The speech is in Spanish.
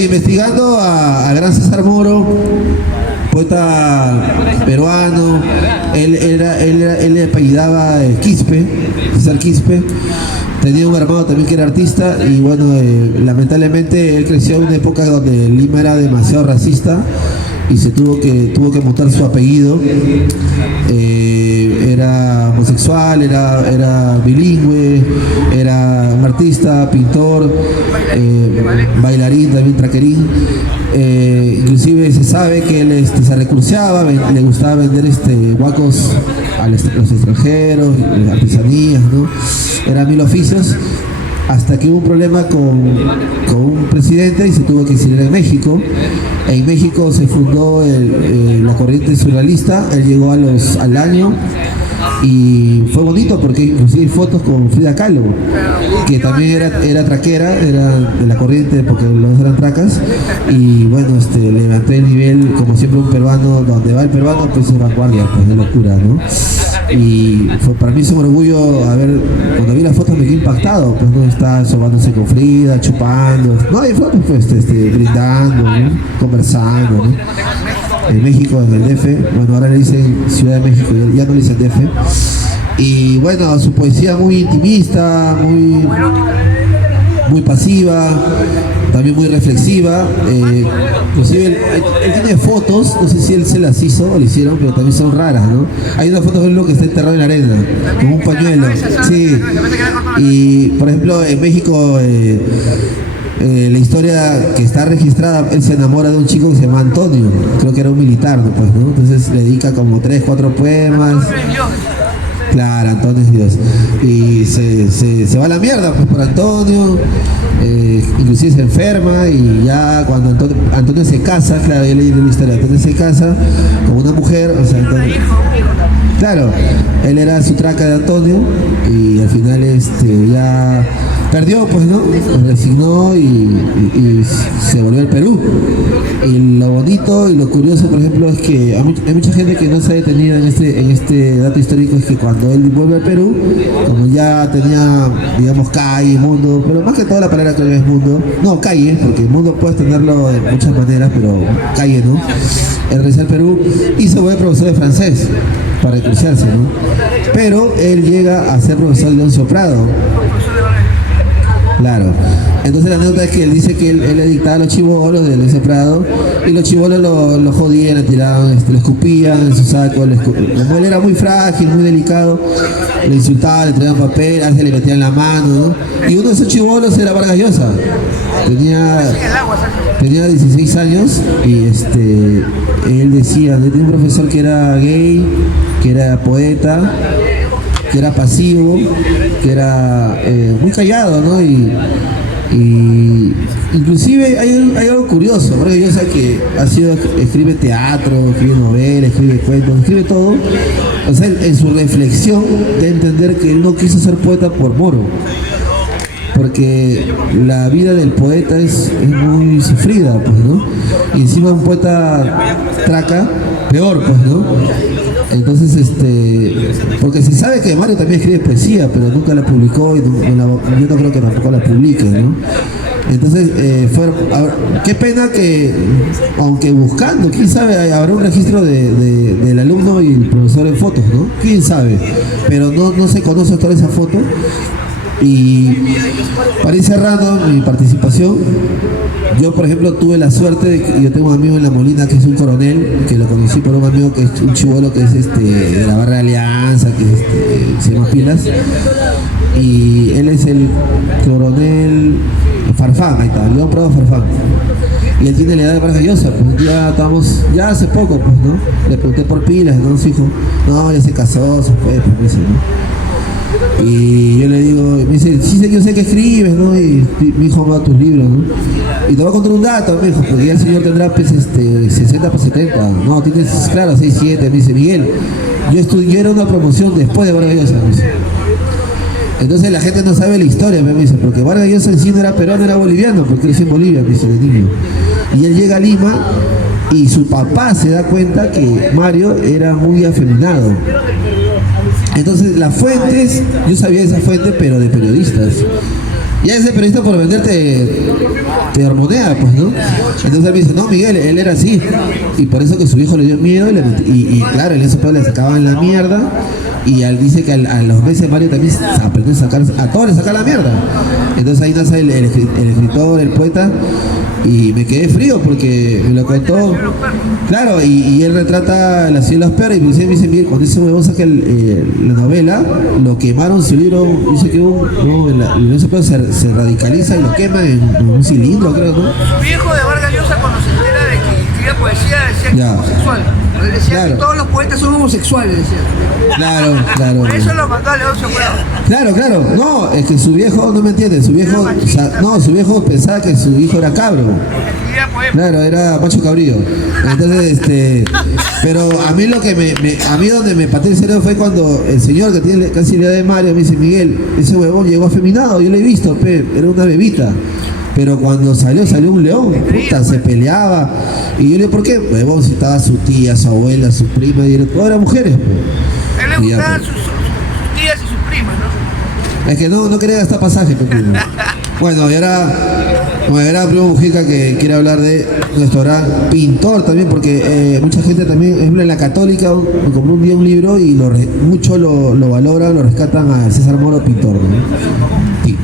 Investigando a gran César Moro, poeta peruano. Él le apellidaba Quispe, César Quispe. Tenía un hermano también que era artista y bueno, lamentablemente él creció en una época donde Lima era demasiado racista y tuvo que montar su apellido. Era homosexual, era bilingüe, era un artista, pintor, bailarín, también traquerín. Inclusive se sabe que él se recurseaba, le gustaba vender guacos a los extranjeros, artesanías, ¿no? Eran 1000 oficios, hasta que hubo un problema con un presidente y se tuvo que exiliar en México. En México se fundó la corriente surrealista. Él llegó al año y fue bonito porque inclusive hay fotos con Frida Kahlo, que también era traquera, era de la corriente porque los dos eran tracas, y bueno, levantó el nivel como siempre un peruano. Donde va el peruano pues es vanguardia, pues de locura, ¿no? Y para mí es un orgullo. Cuando vi las fotos me quedé impactado, pues no está sobándose con Frida, chupando, no hay fotos pues brindando, ¿no? Conversando, ¿no? En México, en el DF, bueno, ahora le dicen Ciudad de México, ya no le dicen DF. Y bueno, su poesía muy intimista, muy pasiva, también muy reflexiva. Inclusive él tiene fotos, no sé si él se las hizo o le hicieron, pero también son raras, ¿no? Hay una foto de él que está enterrado en la arena, con un pañuelo. Sí. Y por ejemplo, en México, la historia que está registrada, él se enamora de un chico que se llama Antonio, creo que era un militar, ¿no? Pues, ¿no? Entonces le dedica como 3, 4 poemas. Claro, Antonio es Dios. Y se va a la mierda pues por Antonio. Inclusive se enferma y ya cuando Antonio se casa, claro, yo leí la historia, Antonio se casa con una mujer, o sea, claro, él era su traca de Antonio y al final ya perdió, pues, ¿no? Resignó y se volvió al Perú. Y lo bonito y lo curioso, por ejemplo, es que hay mucha gente que no se ha detenido en este dato histórico, es que cuando él vuelve al Perú, como ya tenía, digamos, calle, mundo, pero más que todo la palabra que es mundo, no, calle, porque mundo puedes tenerlo de muchas maneras, pero calle, ¿no? Él regresa al Perú y se vuelve profesor de francés para recursearse, ¿no? Pero él llega a ser profesor de Leoncio Prado. Claro. Entonces la anécdota es que él dice que él le dictaba a los chibolos de Leoncio Prado y los chibolos lo jodían, le tiraban, le escupían en su saco, como él era muy frágil, muy delicado, le insultaban, le tiraban papel, a veces le metían la mano, ¿no? Y uno de esos chibolos era Vargas Llosa. Tenía 16 años y él decía, yo tenía un profesor que era gay, que era poeta, que era pasivo, que era muy callado, ¿no? Y inclusive hay algo curioso, porque yo sé que escribe teatro, escribe novelas, escribe cuentos, escribe todo. O sea, en su reflexión de entender que él no quiso ser poeta por moro, porque la vida del poeta es muy sufrida, pues, ¿no? Y encima un poeta traca, peor, pues, ¿no? Entonces, porque se sabe que Mario también escribe poesía, pero nunca la publicó y yo no creo que tampoco la publique, ¿no? Entonces, qué pena que, aunque buscando, quién sabe, habrá un registro del alumno y el profesor en fotos, ¿no? Quién sabe, pero no se conoce toda esa foto. Y para ir cerrando mi participación, yo por ejemplo tuve la suerte de que yo tengo un amigo en La Molina que es un coronel, que lo conocí por un amigo que es un chibolo que es de la barra de Alianza, que se llama Pilas, y él es el coronel Farfán, ahí está, León Prado Farfán, y él tiene la edad de Vargas Llosa, pues ya hace poco, pues, ¿no? Le pregunté por Pilas, ¿no? Su hijo, no, ya se casó, se fue, pues, me dice, ¿no? Y yo le digo, me dice, sí, yo sé que escribes, ¿no? Y mi hijo va a tus libros, ¿no? Y te voy a contar un dato, mi hijo, porque ya el señor tendrá pues, 60 por 70. No, tienes, claro, 6, 7, me dice Miguel. Yo era una promoción después de Vargas Llosa, me dice. Entonces la gente no sabe la historia, me dice, porque Vargas Llosa en sí no era peruano, era boliviano, porque creció en Bolivia, me dice, de niño. Y él llega a Lima y su papá se da cuenta que Mario era muy afeminado. Entonces las fuentes, yo sabía esa fuente, pero de periodistas. ya ese periodista por venderte te hormonea, pues, ¿no? Entonces él me dice, no, Miguel, él era así. Y por eso que su hijo le dio miedo y claro, en ese le sacaban la mierda. Y él dice que a los meses Mario también aprendió a sacar, a todos le saca la mierda. Entonces ahí nace el escritor, el poeta. Y me quedé frío porque me lo contó. Claro, y él retrata la ciudad de los perros y me dice, Miguel, cuando ese huevón saca la novela, lo quemaron su libro, dice que se radicaliza y lo quema en un cilindro, creo, ¿no? Su viejo de Vargas Llosa, cuando se entera de que escribía poesía, decía que era homosexual. Él decía que todos los poetas son homosexuales, decía. Claro. Por eso lo mandó a León Segura. Claro. No, es que su viejo, no me entiende, su viejo, su viejo pensaba que su hijo era cabro. Claro, era macho cabrío. Entonces, pero a mí lo que a mí donde me pateó el cerebro fue cuando el señor que tiene casi la edad de Mario me dice, Miguel, ese huevón llegó afeminado, yo lo he visto, era una bebita. Pero cuando salió un león, puta, se peleaba. Y yo le digo, ¿por qué? Huevón, si estaba su tía, su abuela, su prima, y todas eran mujeres, pues. A él le gustaban sus tías y sus primas, ¿no? Es que no quería gastar pasaje, pues. Bueno, y ahora Primo Mujica que quiere hablar de nuestro gran pintor también, porque mucha gente también, en la Católica, compró un día un libro y mucho lo valoran, lo rescatan a César Moro, pintor, ¿no? Sí.